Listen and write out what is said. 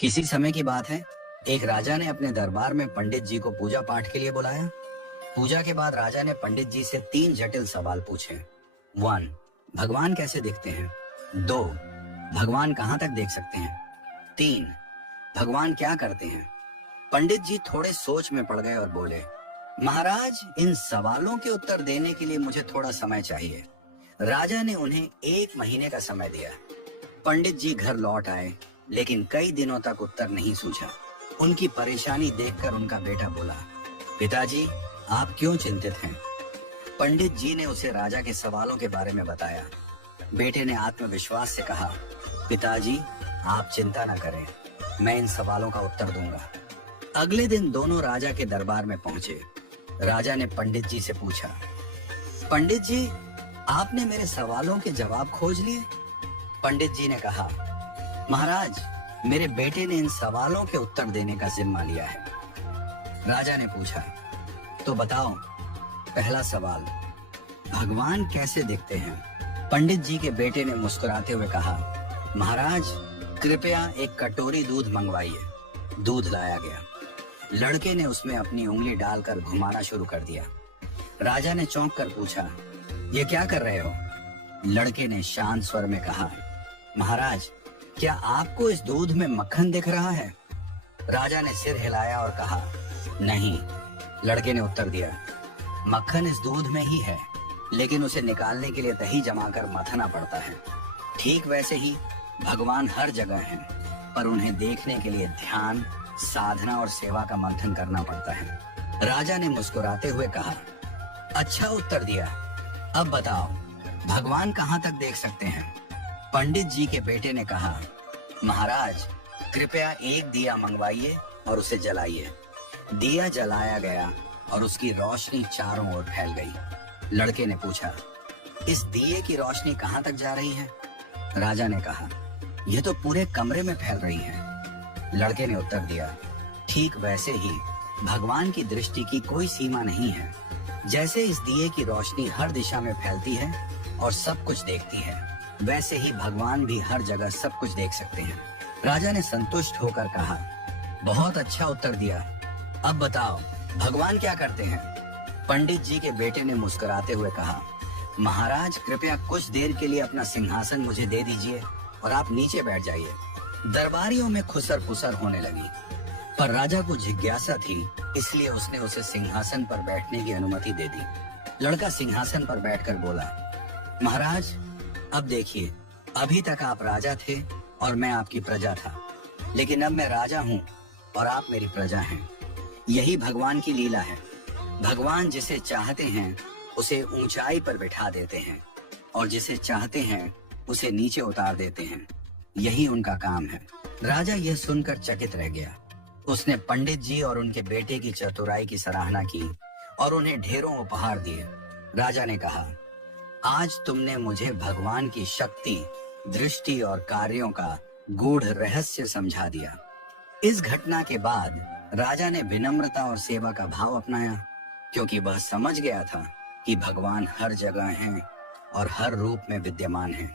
किसी समय की बात है, एक राजा ने अपने दरबार में पंडित जी को पूजा पाठ के लिए बुलाया। पूजा के बाद राजा ने पंडित जी से 3 जटिल सवाल पूछे। 1. भगवान कैसे दिखते हैं? 2. भगवान कहाँ तक देख सकते हैं? 3. भगवान क्या करते हैं? पंडित जी थोड़े सोच में पड़ गए और बोले, महाराज, इन सवालों के उत्तर देने के लिए मुझे थोड़ा समय चाहिए। राजा ने उन्हें 1 महीने का समय दिया। पंडित जी घर लौट आए, लेकिन कई दिनों तक उत्तर नहीं सूझा। उनकी परेशानी देखकर उनका बेटा बोला, पिताजी, आप क्यों चिंतित हैं? पंडित जी ने उसे राजा के सवालों के बारे में बताया। बेटे ने आत्मविश्वास से कहा, पिताजी, आप चिंता न करें, मैं इन सवालों का उत्तर दूंगा। अगले दिन दोनों राजा के दरबार में पहुंचे। राजा ने पंडित जी से पूछा, पंडित जी, आपने मेरे सवालों के जवाब खोज लिए? पंडित जी ने कहा, महाराज, मेरे बेटे ने इन सवालों के उत्तर देने का जिम्मा लिया है। राजा ने पूछा, तो बताओ, पहला सवाल, भगवान कैसे दिखते हैं? पंडित जी के बेटे ने मुस्कुराते हुए कहा, महाराज, कृपया एक कटोरी दूध मंगवाइए। दूध लाया गया। लड़के ने उसमें अपनी उंगली डालकर घुमाना शुरू कर दिया। राजा ने चौंक कर पूछा, ये क्या कर रहे हो? लड़के ने शांत स्वर में कहा, महाराज, क्या आपको इस दूध में मक्खन दिख रहा है? राजा ने सिर हिलाया और कहा, नहीं। लड़के ने उत्तर दिया, मक्खन इस दूध में ही है, लेकिन उसे निकालने के लिए दही जमाकर मथना पड़ता है। ठीक वैसे ही भगवान हर जगह हैं, पर उन्हें देखने के लिए ध्यान, साधना और सेवा का मंथन करना पड़ता है। राजा ने मुस्कुराते हुए कहा, अच्छा उत्तर दिया। अब बताओ, भगवान कहाँ तक देख सकते हैं? पंडित जी के बेटे ने कहा, महाराज, कृपया एक दिया मंगवाइए और उसे जलाइए। दिया जलाया गया और उसकी रोशनी चारों ओर फैल गई। लड़के ने पूछा, इस दिए की रोशनी कहाँ तक जा रही है? राजा ने कहा, यह तो पूरे कमरे में फैल रही है। लड़के ने उत्तर दिया, ठीक वैसे ही भगवान की दृष्टि की कोई सीमा नहीं है। जैसे इस दिए की रोशनी हर दिशा में फैलती है और सब कुछ देखती है, वैसे ही भगवान भी हर जगह सब कुछ देख सकते हैं। राजा ने संतुष्ट होकर कहा, बहुत अच्छा उत्तर दिया। अब बताओ, भगवान क्या करते हैं? पंडित जी के बेटे ने मुस्कुराते हुए कहा, महाराज, कृपया कुछ देर के लिए अपना सिंहासन मुझे दे दीजिए और आप नीचे बैठ जाइए। दरबारियों में खुसर पुसर होने लगी, पर राजा को जिज्ञासा थी, इसलिए उसने उसे सिंहासन पर बैठने की अनुमति दे दी। लड़का सिंहासन पर बैठकर बोला, महाराज, अब देखिए, अभी तक आप राजा थे और मैं आपकी प्रजा था, लेकिन अब मैं राजा हूँ और आप मेरी प्रजा हैं। यही भगवान की लीला है। भगवान जिसे चाहते हैं उसे ऊंचाई पर बिठा देते हैं और जिसे चाहते हैं उसे नीचे उतार देते हैं। यही उनका काम है। राजा यह सुनकर चकित रह गया। उसने पंडित जी और उनके बेटे की चतुराई की सराहना की और उन्हें ढेरों उपहार दिए। राजा ने कहा, आज तुमने मुझे भगवान की शक्ति, दृष्टि और कार्यों का गूढ़ रहस्य समझा दिया। इस घटना के बाद राजा ने विनम्रता और सेवा का भाव अपनाया, क्योंकि वह समझ गया था कि भगवान हर जगह हैं और हर रूप में विद्यमान हैं।